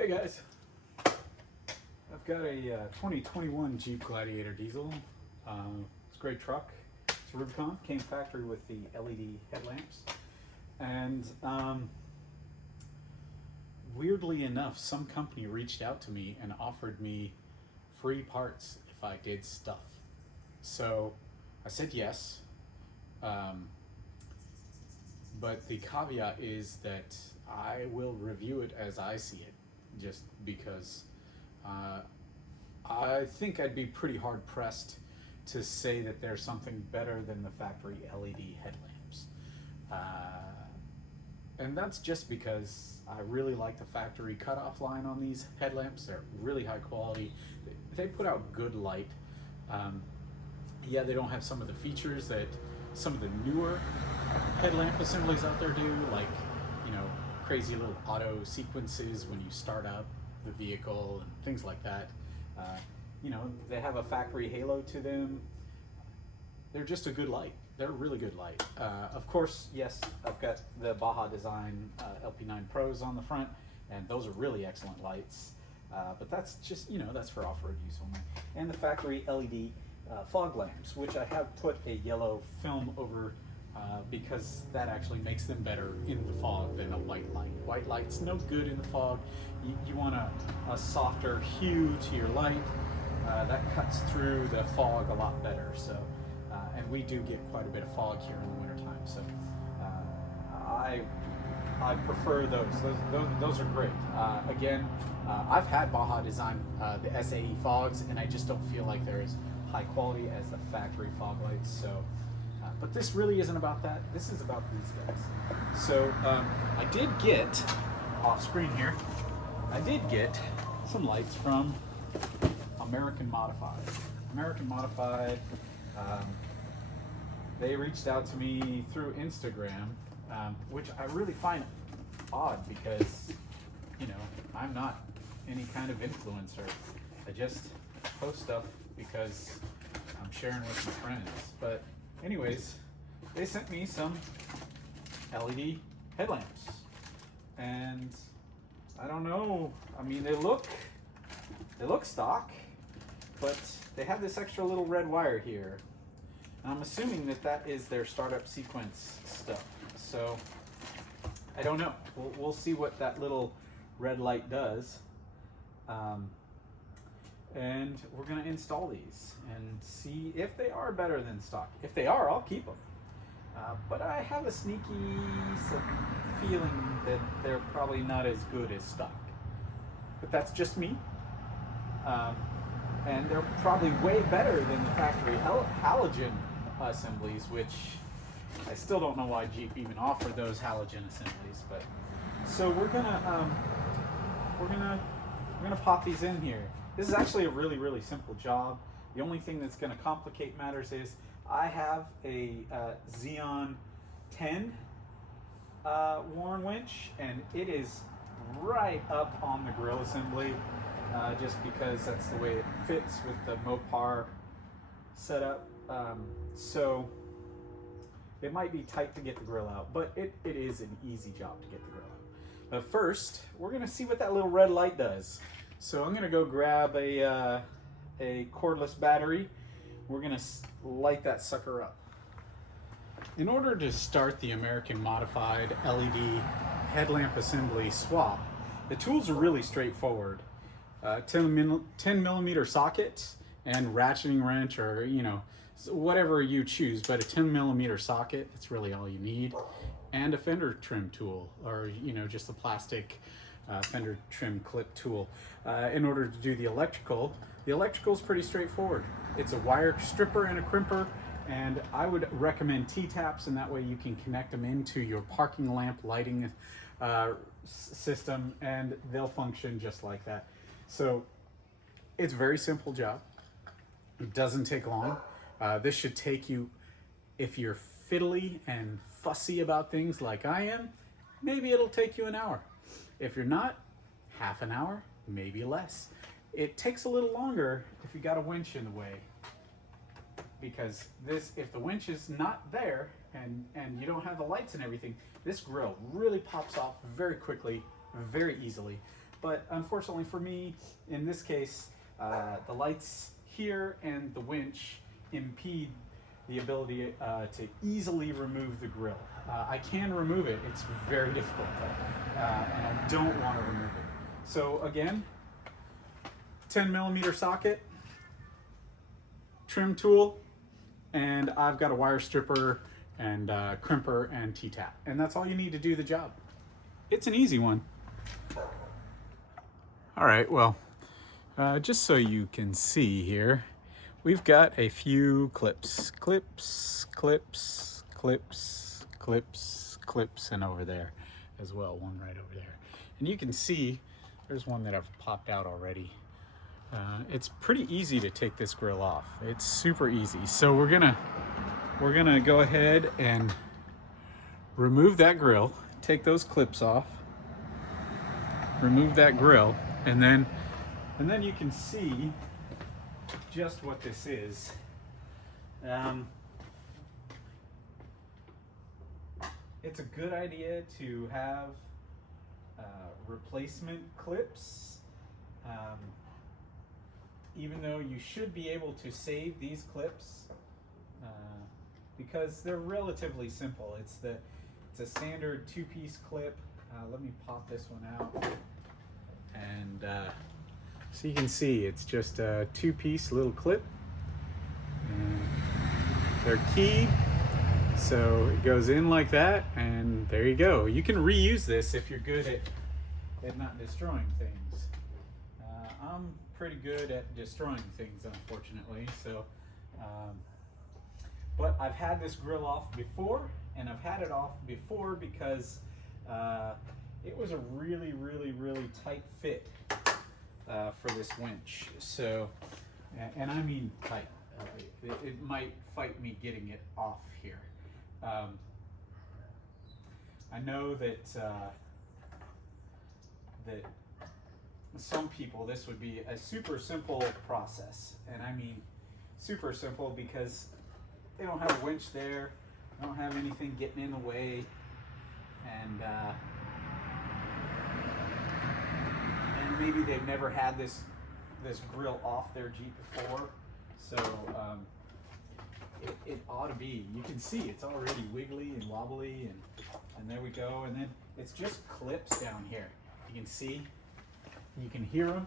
Hey guys, I've got a 2021 Jeep Gladiator diesel. It's a great truck. It's a Rubicon, came factory with the LED headlamps. And weirdly enough, some company reached out to me and offered me free parts if I did stuff. So I said yes. But the caveat is that I will review it as I see it, just because I think I'd be pretty hard pressed to say that there's something better than the factory LED headlamps. And that's just because I really like the factory cutoff line on these headlamps. They're really high quality. They put out good light. Yeah, they don't have some of the features that some of the newer headlamp assemblies out there do, like, you know, crazy little auto sequences when you start up the vehicle and things like that. You know, they have a factory halo to them. They're just a good light. They're a really good light. Of course, yes, I've got the Baja Design LP9 Pros on the front, and those are really excellent lights. But that's just, you know, that's for off-road use only. And the factory LED fog lamps, which I have put a yellow film over because that actually makes them better in the fog than a white light. White light's no good in the fog. You want a softer hue to your light that cuts through the fog a lot better. So, and we do get quite a bit of fog here in the wintertime. So I prefer those. Those are great. Again, I've had Baja Design the SAE fogs, and I just don't feel like they're as high quality as the factory fog lights. So, but this really isn't about that. This is about these guys. So I did get off screen here. I did get some lights from American Modified. American Modified. They reached out to me through Instagram, which I really find odd because, you know, I'm not any kind of influencer. I just post stuff because I'm sharing with my friends. But anyways, they sent me some LED headlamps, and I don't know, I mean, they look stock, but they have this extra little red wire here. And I'm assuming that that is their startup sequence stuff. So I don't know. We'll see what that little red light does. And we're going to install these and see if they are better than stock. If they are, I'll keep them. But I have a sneaky feeling that they're probably not as good as stock. But that's just me. And they're probably way better than the factory halogen assemblies, which I still don't know why Jeep even offered those halogen assemblies. But so we're gonna pop these in here. This is actually a really simple job. The only thing that's going to complicate matters is I have a Xeon 10 Warren winch, and it is right up on the grill assembly, just because that's the way it fits with the Mopar setup. So it might be tight to get the grill out, but it is an easy job to get the grill out. But first, we're going to see what that little red light does. So I'm going to go grab a cordless battery. We're going to light that sucker up. In order to start the American Modified LED headlamp assembly swap, the tools are really straightforward. 10 millimeter socket and ratcheting wrench, or, you know, whatever you choose, but a 10 millimeter socket, that's really all you need. And a fender trim tool, or, you know, just a plastic fender trim clip tool. In order to do the electrical is pretty straightforward. It's a wire stripper and a crimper, and I would recommend T-taps, and that way you can connect them into your parking lamp lighting system, and they'll function just like that. So it's a very simple job. It doesn't take long. This should take you, if you're fiddly and fussy about things like I am, maybe it'll take you an hour. If you're not, half an hour, maybe less. It takes a little longer if you got a winch in the way, because if the winch is not there and you don't have the lights and everything, this grill really pops off very quickly, very easily. But unfortunately for me, in this case, the lights here and the winch impede the ability to easily remove the grill. I can remove it, it's very difficult though, and I don't want to remove it. So again, 10mm socket, trim tool, and I've got a wire stripper and crimper and T-tap. And that's all you need to do the job. It's an easy one. All right, well, just so you can see here, we've got a few clips, and over there as well, one right over there. And you can see there's one that I've popped out already. It's pretty easy to take this grill off. It's super easy. So we're gonna go ahead and remove that grill, take those clips off, remove that grill, and then you can see just what this is. It's a good idea to have replacement clips, even though you should be able to save these clips because they're relatively simple. It's a standard 2-piece clip. Let me pop this one out, and so you can see it's just a 2-piece little clip. And they're keyed, so it goes in like that, and there you go. You can reuse this if you're good at not destroying things. I'm pretty good at destroying things, unfortunately. So, but I've had this grill off before, and I've had it off before because it was a really tight fit for this winch. So, and I mean tight. It might fight me getting it off here. I know that that some people, this would be a super simple process, and I mean super simple because they don't have a winch there, they don't have anything getting in the way, and maybe they've never had this grill off their Jeep before. So it ought to be. You can see it's already wiggly and wobbly, and there we go. And then it's just clips down here. You can see, you can hear them.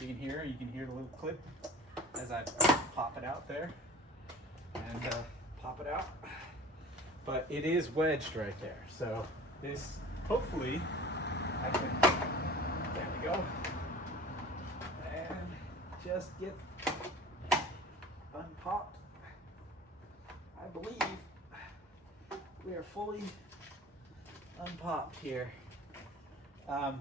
You can hear the little clip as I pop it out there and pop it out. But it is wedged right there. So this, hopefully, I can. There we go. And just get unpopped. I believe we are fully unpopped here. Let's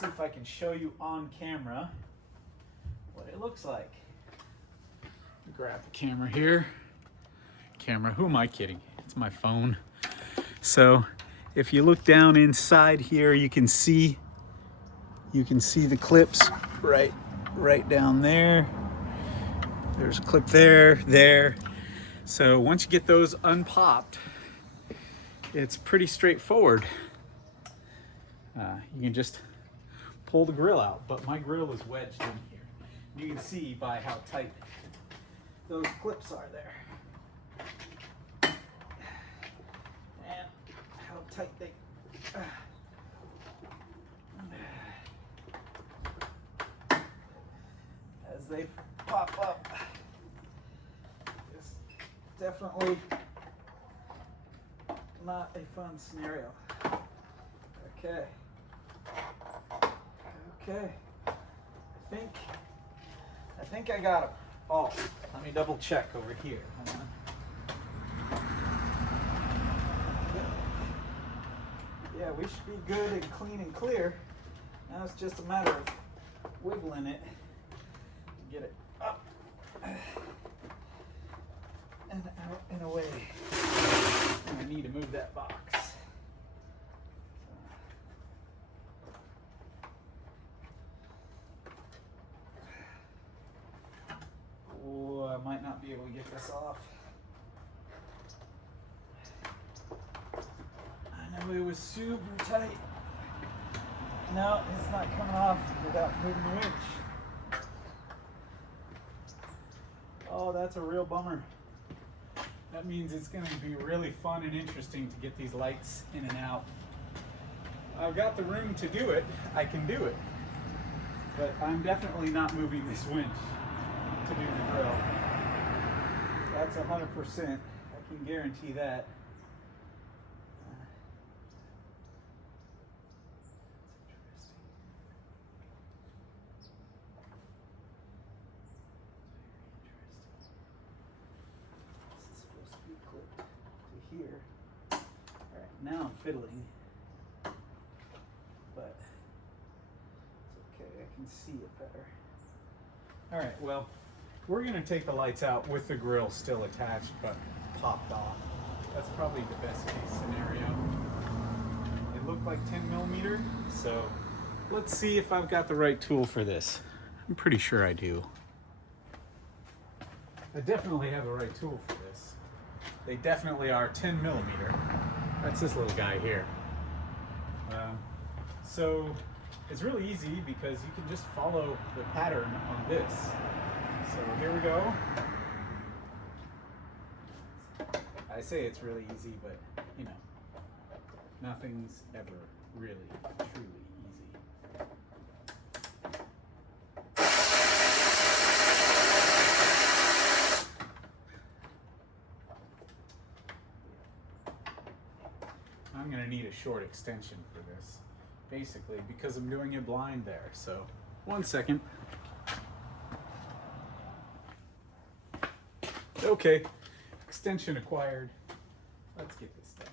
see if I can show you on camera what it looks like. Grab the camera here. Camera, who am I kidding? It's my phone. So if you look down inside here, you can see the clips right down there. There's a clip there. So once you get those unpopped, it's pretty straightforward. You can just pull the grill out, but my grill is wedged in here. You can see by how tight those clips are there. And how tight they as they pop up. It's definitely not a fun scenario. Okay. I think I got them. Oh, let me double check over here. Hold on. Yeah, we should be good and clean and clear. Now it's just a matter of wiggling it. Get it up and out and away. And I need to move that box. Oh, I might not be able to get this off. I know it was super tight. No, it's not coming off without moving the winch. Oh, that's a real bummer. That means it's going to be really fun and interesting to get these lights in and out. I've got the room to do it. I can do it. But I'm definitely not moving this winch to do the grill. That's 100%. I can guarantee that. Here. Alright, now I'm fiddling. But it's okay, I can see it better. Alright, well, we're going to take the lights out with the grill still attached but popped off. That's probably the best case scenario. It looked like 10 millimeter, so let's see if I've got the right tool for this. I'm pretty sure I do. I definitely have the right tool for this. They definitely are 10 millimeter. That's this little guy here. So it's really easy because you can just follow the pattern on this. So here we go. I say it's really easy, but you know, nothing's ever really, truly easy. I'm going to need a short extension for this, basically, because I'm doing it blind there. So, 1 second. Okay, extension acquired. Let's get this done.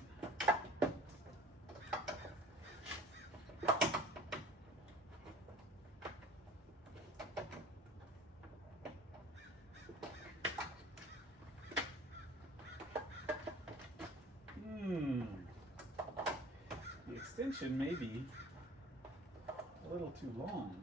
The extension may be a little too long.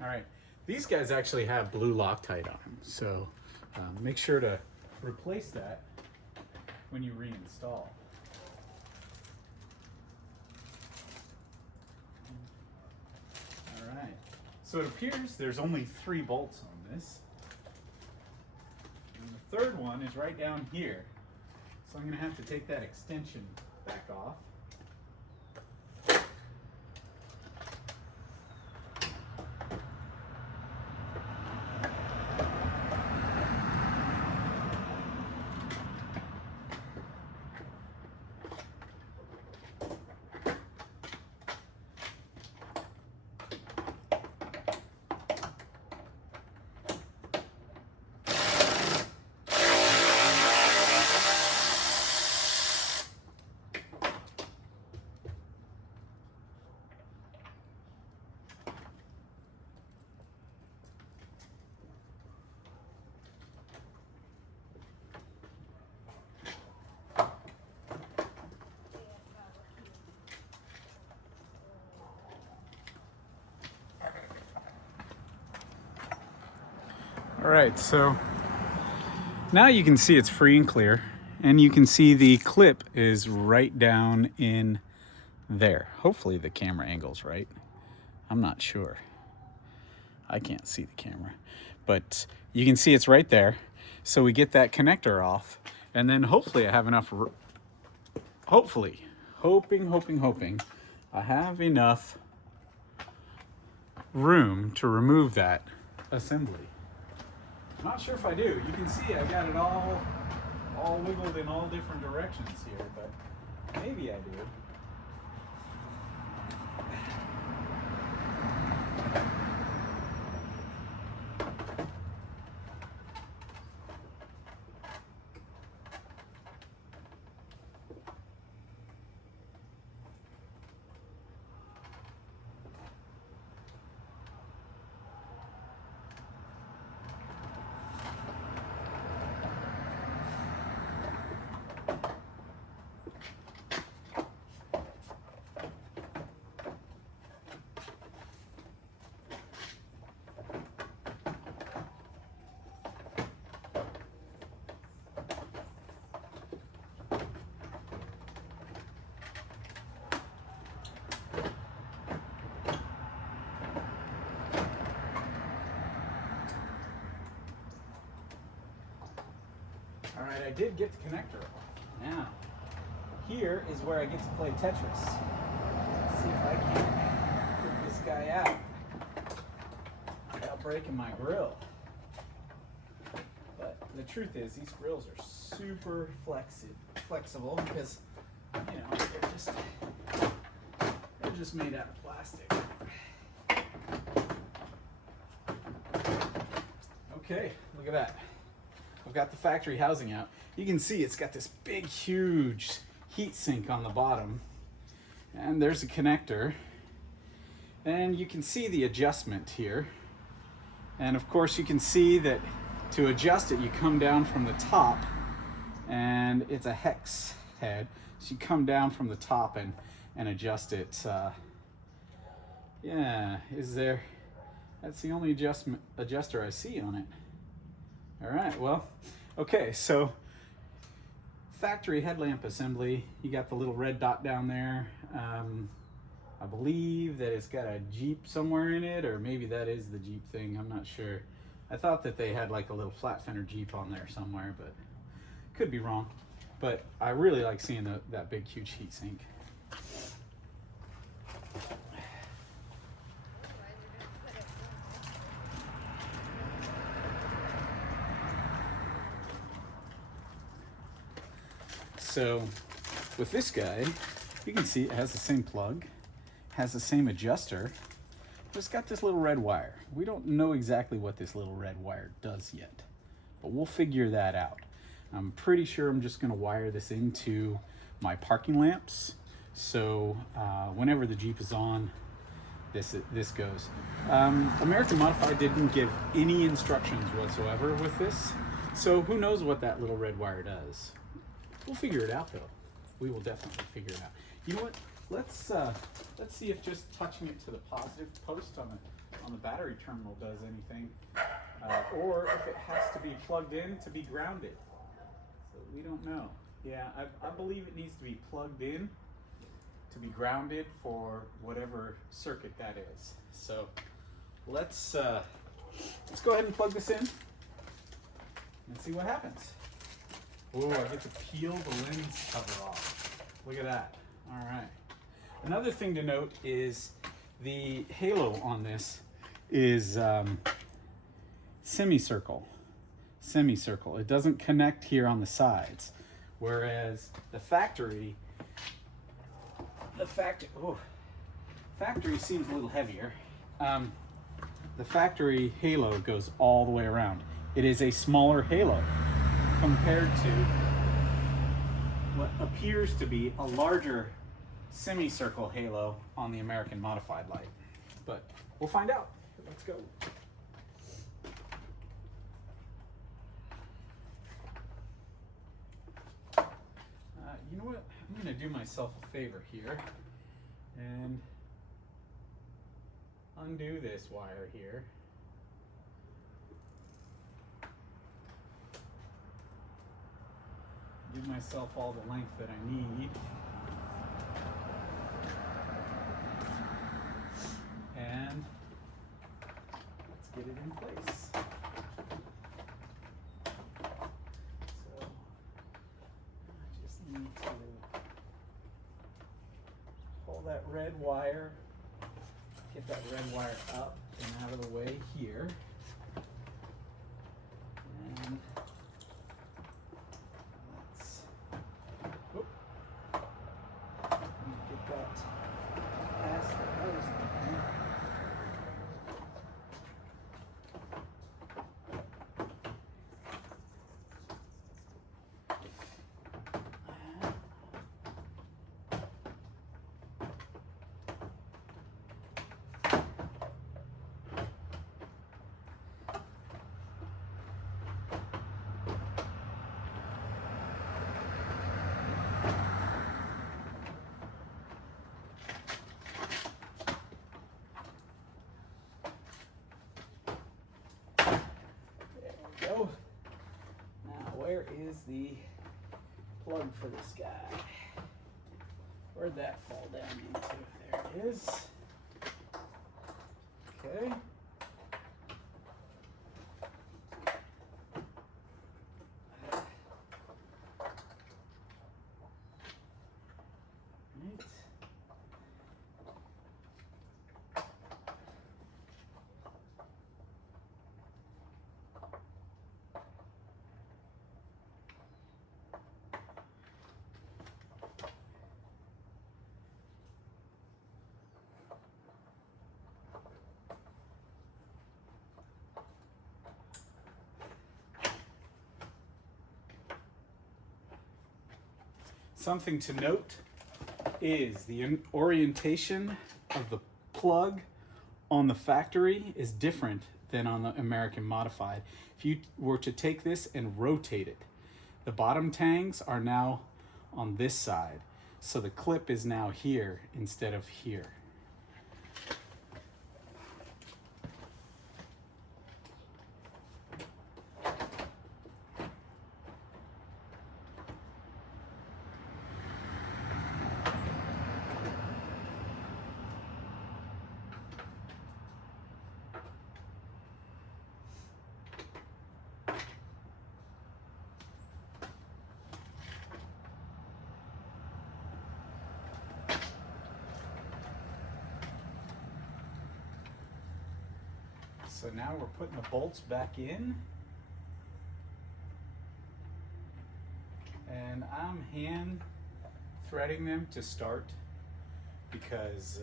All right, these guys actually have blue Loctite on them, so make sure to replace that when you reinstall. All right, so it appears there's only 3 bolts on this, and the third one is right down here, so I'm going to have to take that extension back off. All right, so now you can see it's free and clear, and you can see the clip is right down in there. Hopefully the camera angle's right. I'm not sure. I can't see the camera, but you can see it's right there. So we get that connector off, and then hopefully I have enough, hoping, I have enough room to remove that assembly. I'm not sure if I do. You can see I got it all wiggled in all different directions here, but maybe I do. I did get the connector off. Now, here is where I get to play Tetris. Let's see if I can get this guy out without breaking my grill. But the truth is, these grills are super flexible because, you know, they're just made out of plastic. Okay, look at that. I've got the factory housing out. You can see it's got this big, huge heat sink on the bottom. And there's a connector. And you can see the adjustment here. And of course you can see that to adjust it, you come down from the top, and it's a hex head. So you come down from the top and adjust it. Yeah, that's the only adjuster I see on it. All right, well, okay, so factory headlamp assembly. You got the little red dot down there. I believe that it's got a Jeep somewhere in it, or maybe that is the Jeep thing, I'm not sure. I thought that they had like a little flat fender Jeep on there somewhere, but could be wrong. But I really like seeing that big, huge heat sink. So with this guy, you can see it has the same plug, has the same adjuster, but it's got this little red wire. We don't know exactly what this little red wire does yet, but we'll figure that out. I'm pretty sure I'm just going to wire this into my parking lamps, so whenever the Jeep is on, this goes. American Modified didn't give any instructions whatsoever with this, so who knows what that little red wire does. We'll figure it out, though. We will definitely figure it out. You know what? Let's see if just touching it to the positive post on the battery terminal does anything, or if it has to be plugged in to be grounded. So we don't know. Yeah, I believe it needs to be plugged in to be grounded for whatever circuit that is. So let's go ahead and plug this in and see what happens. Oh, I get to peel the lens cover off. Look at that. All right. Another thing to note is the halo on this is semicircle. It doesn't connect here on the sides, whereas the factory seems a little heavier. The factory halo goes all the way around. It is a smaller halo compared to what appears to be a larger semicircle halo on the American Modified light. But we'll find out. Let's go. You know what? I'm going to do myself a favor here and undo this wire here. Give myself all the length that I need. And let's get it in place. So I just need to pull that red wire, get that red wire up and out of the way here. And where is the plug for this guy? Where'd that fall down into? There it is. Okay. something to note is the orientation of the plug on the factory is different than on the American Modified. If you were to take this and rotate it, the bottom tangs are now on this side. So the clip is now here instead of here. So now we're putting the bolts back in, and I'm hand threading them to start because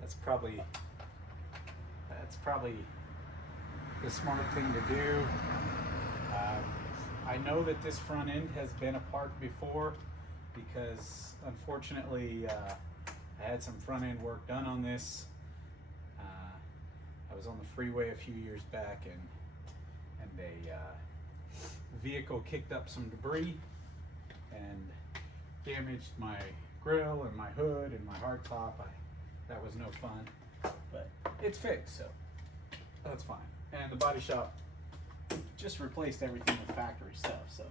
that's probably the smart thing to do. I know that this front end has been apart before because unfortunately I had some front end work done on this. I was on the freeway a few years back, and a vehicle kicked up some debris and damaged my grill and my hood and my hardtop. That was no fun, but it's fixed, so that's fine. And the body shop just replaced everything with factory stuff, so.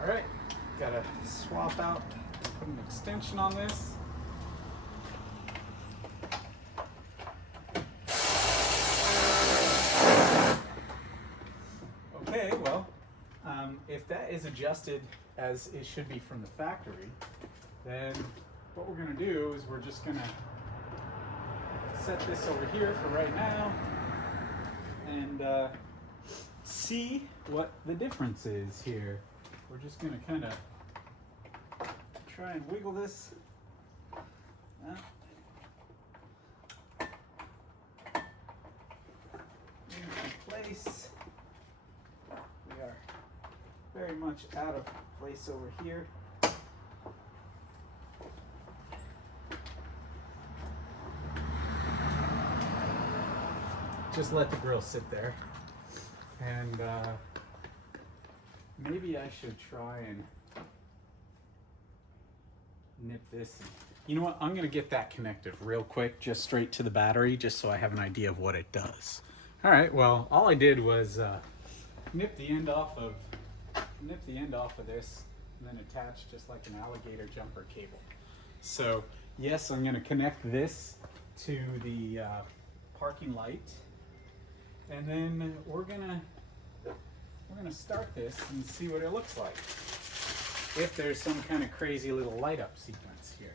Alright, gotta swap out, put an extension on this. Okay, well, if that is adjusted as it should be from the factory, then what we're gonna do is we're just gonna set this over here for right now and see what the difference is here. We're just going to kind of try and wiggle this into place. We are very much out of place over here. Just let the grill sit there. And maybe I should try and nip this. You know what? I'm going to get that connected real quick, just straight to the battery, just so I have an idea of what it does. All right. Well, all I did was nip the end off of this, and then attach just like an alligator jumper cable. So yes, I'm going to connect this to the parking light, and then we're gonna start this and see what it looks like. If there's some kind of crazy little light up sequence here.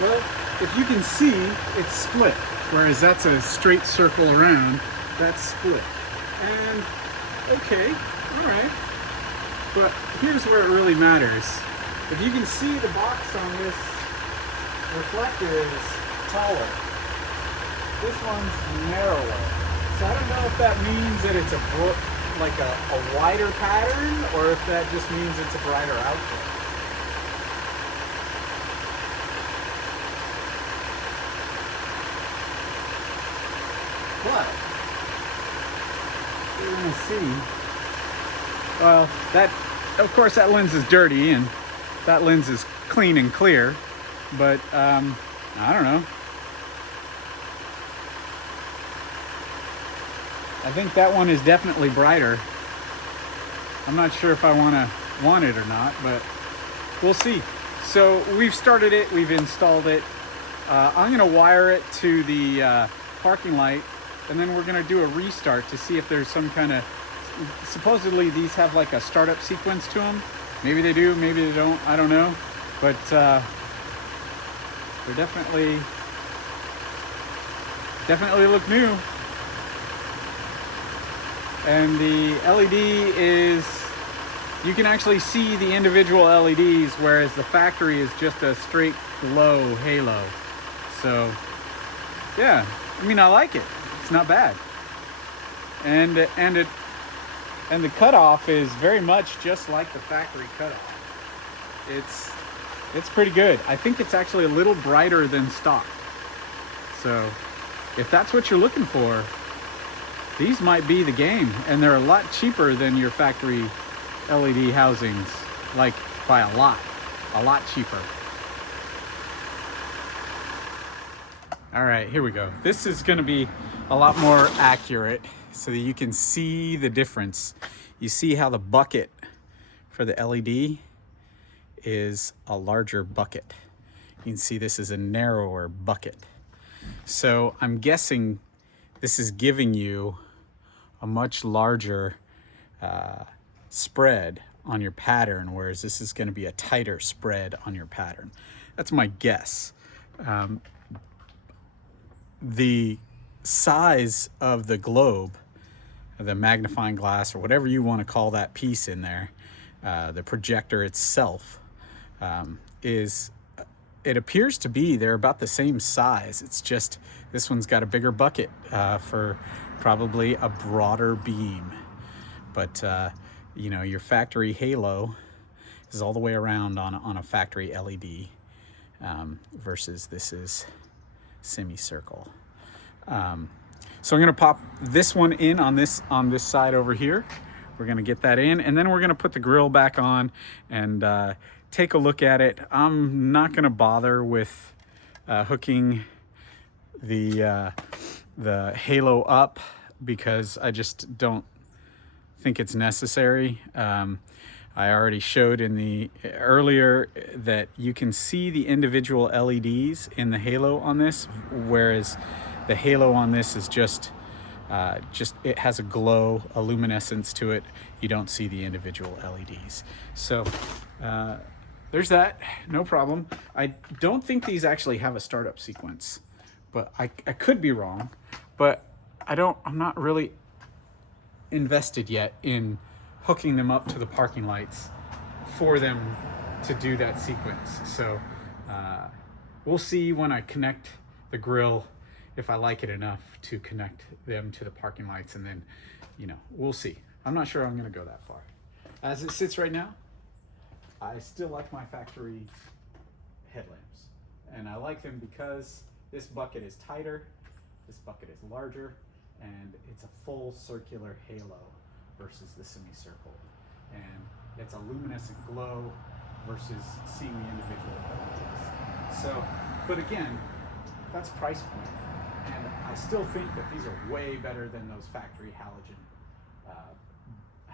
Well, if you can see, it's split, whereas that's a straight circle around. That's split. And okay, all right. But here's where it really matters. If you can see, the box on this reflector is taller. This one's narrower. So I don't know if that means that it's a wider pattern, or if that just means it's a brighter output. But we're gonna see. Well, of course that lens is dirty and that lens is clean and clear, but I don't know. I think that one is definitely brighter. I'm not sure if I want it or not, but we'll see. So we've started it, we've installed it, I'm gonna wire it to the parking light, and then we're gonna do a restart to see if there's some kind of, supposedly these have like a startup sequence to them. Maybe they do, maybe they don't, I don't know. But they're definitely look new. And the LED is, you can actually see the individual LEDs, whereas the factory is just a straight glow halo. So yeah, I mean, I like it. It's not bad. And the cutoff is very much just like the factory cutoff. It's pretty good. I think it's actually a little brighter than stock. So if that's what you're looking for, these might be the game. And they're a lot cheaper than your factory LED housings, like by a lot cheaper. All right, here we go. This is gonna be a lot more accurate so that you can see the difference. You see how the bucket for the LED is a larger bucket. You can see this is a narrower bucket. So I'm guessing this is giving you a much larger spread on your pattern, whereas this is going to be a tighter spread on your pattern. That's my guess. The size of the globe, the magnifying glass, or whatever you want to call that piece in there, the projector itself, it appears to be, they're about the same size. It's just this one's got a bigger bucket for probably a broader beam. But you know, your factory halo is all the way around on a factory LED, versus this is semicircle. So I'm gonna pop this one in on this side over here. We're gonna get that in, and then we're gonna put the grill back on and take a look at it. I'm not gonna bother with hooking the halo up because I just don't think it's necessary. I already showed in the earlier that you can see the individual LEDs in the halo on this, whereas the halo on this is just it has a glow, a luminescence to it. You don't see the individual LEDs. So there's that, no problem. I don't think these actually have a startup sequence, but I could be wrong, but I'm not really invested yet in hooking them up to the parking lights for them to do that sequence. So we'll see when I connect the grill if I like it enough to connect them to the parking lights, and then, you know, we'll see. I'm not sure I'm gonna go that far. As it sits right now, I still like my factory headlamps, and I like them because this bucket is tighter, this bucket is larger, and it's a full circular halo versus the semicircle. And it's a luminescent glow versus seeing the individual LEDs. So, but again, that's price point. And I still think that these are way better than those factory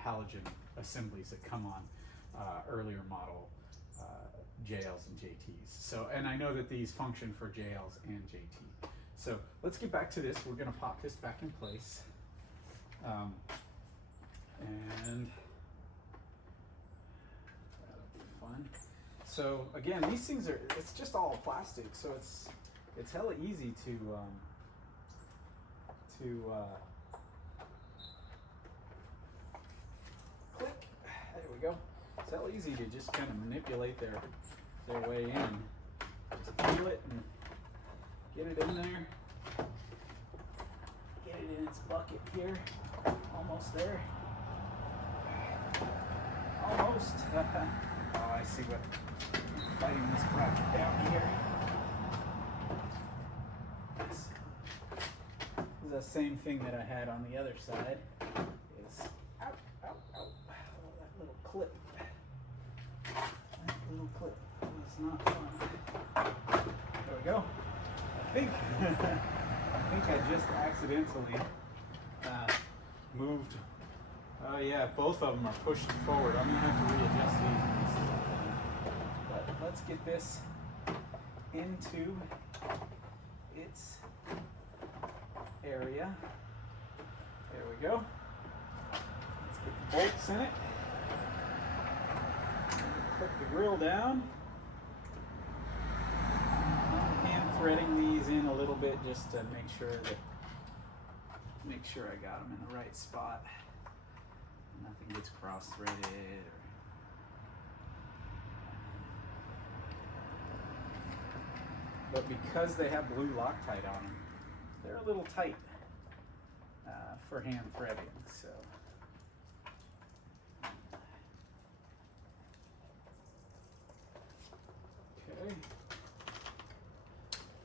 halogen assemblies that come on earlier model JLs and JTs. So, and I know that these function for JLs and JT. So let's get back to this. We're gonna pop this back in place. And that'll be fun. So again, these things are, it's just all plastic, so it's hella easy to click. There we go. It's hella easy to just kind of manipulate their way in. Just feel it and get it in there. Get it in its bucket here. Almost there. Almost. Oh, I see what I'm fighting this bracket down here. This is the same thing that I had on the other side. Is ow, ow, ow. Oh, that little clip. That little clip was not fun. There we go. I think I just accidentally moved. Oh yeah, both of them are pushing forward. I'm gonna have to readjust these. But let's get this into its area. There we go. Let's get the bolts in it. Put the grill down. I'm hand threading these in a little bit just to make sure I got them in the right spot. Nothing gets cross-threaded. But because they have blue Loctite on them, they're a little tight for hand threading. So. Okay.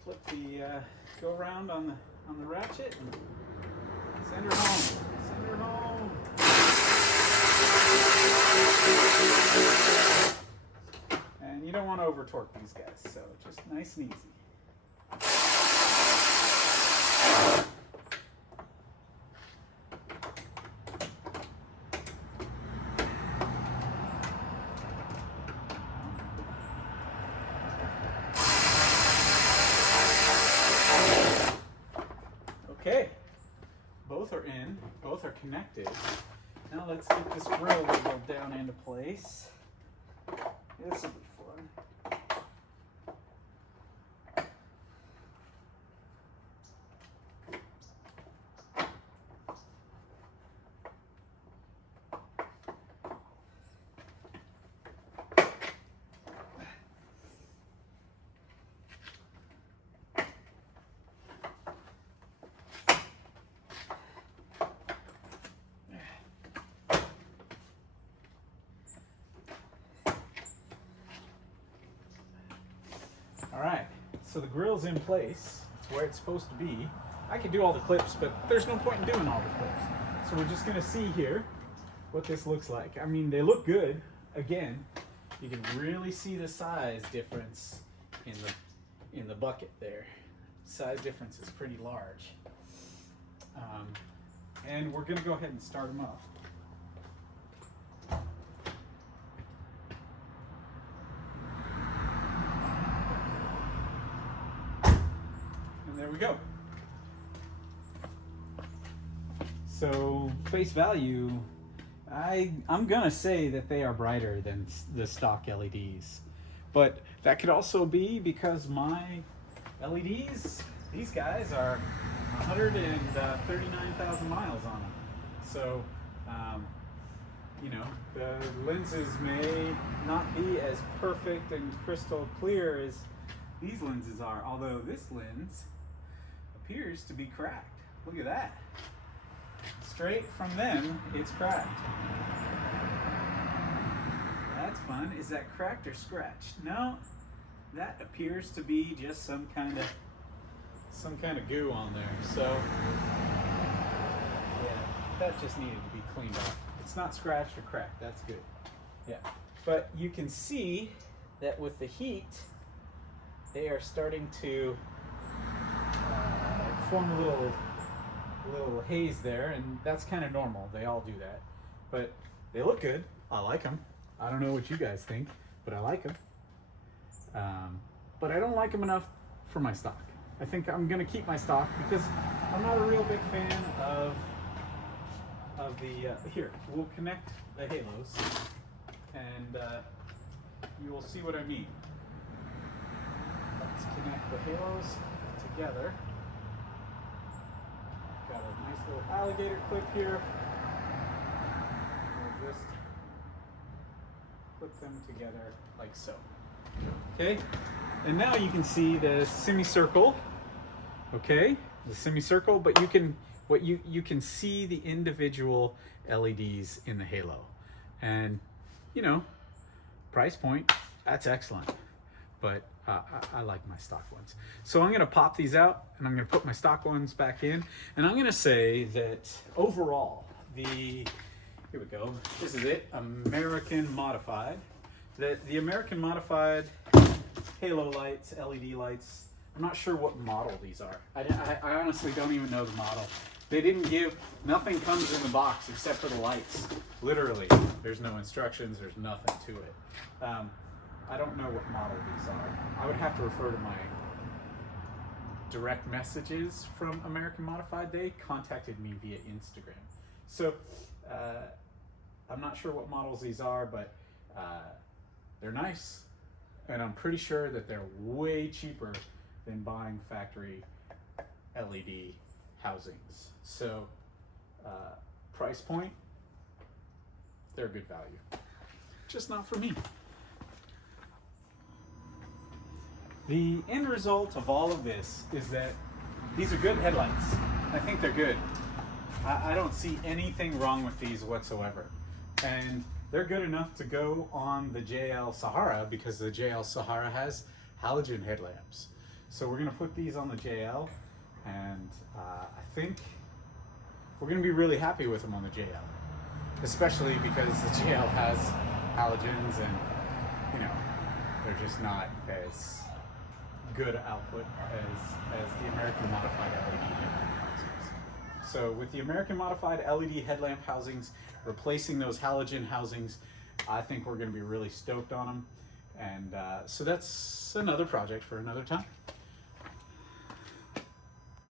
Flip the go around on the ratchet and send her home. Send her home. And you don't want to over torque these guys, so just nice and easy. Okay, both are in, both are connected. Now let's get this grill wiggled down into place. This will be fun. All right, so the grill's in place. It's where it's supposed to be. I could do all the clips, but there's no point in doing all the clips. So we're just gonna see here what this looks like. I mean, they look good. Again, you can really see the size difference in the bucket there. Size difference is pretty large. And we're gonna go ahead and start them up. There we go. So face value, I'm gonna say that they are brighter than the stock LEDs, but that could also be because my LEDs, these guys are 139,000 miles on them. So, you know, the lenses may not be as perfect and crystal clear as these lenses are, although this lens appears to be cracked. Look at that. Straight from them, it's cracked. That's fun. Is that cracked or scratched? No, that appears to be just some kind of goo on there. So yeah, that just needed to be cleaned up. It's not scratched or cracked. That's good. Yeah, but you can see that with the heat, they are starting to form a little haze there, and that's kind of normal. They all do that, but they look good. I like them. I don't know what you guys think, but I like them. But I don't like them enough for my stock. I think I'm gonna keep my stock because I'm not a real big fan of the. Here, we'll connect the halos, and you will see what I mean. Let's connect the halos together. Got a nice little alligator clip here. We'll just clip them together like so. Okay, and now you can see the semicircle. Okay, the semicircle, but you can you can see the individual LEDs in the halo, and you know, price point, that's excellent. But I like my stock ones. So I'm gonna pop these out and I'm gonna put my stock ones back in. And I'm gonna say that overall, here we go. This is it, American Modified. The American Modified halo lights, LED lights, I'm not sure what model these are. I honestly don't even know the model. They didn't give, nothing comes in the box except for the lights. Literally, there's no instructions, there's nothing to it. I don't know what model these are. I would have to refer to direct messages from American Modified. They contacted me via Instagram. So I'm not sure what models these are, but they're nice, and I'm pretty sure that they're way cheaper than buying factory LED housings. So price point, they're a good value. Just not for me. The end result of all of this is that these are good headlights. I think they're good. I don't see anything wrong with these whatsoever. And they're good enough to go on the JL Sahara because the JL Sahara has halogen headlamps. So we're gonna put these on the JL, and I think we're gonna be really happy with them on the JL, especially because the JL has halogens and, you know, they're just not as good output as the American Modified LED headlamp housings. So with the American Modified LED headlamp housings, replacing those halogen housings, I think we're going to be really stoked on them. And so that's another project for another time.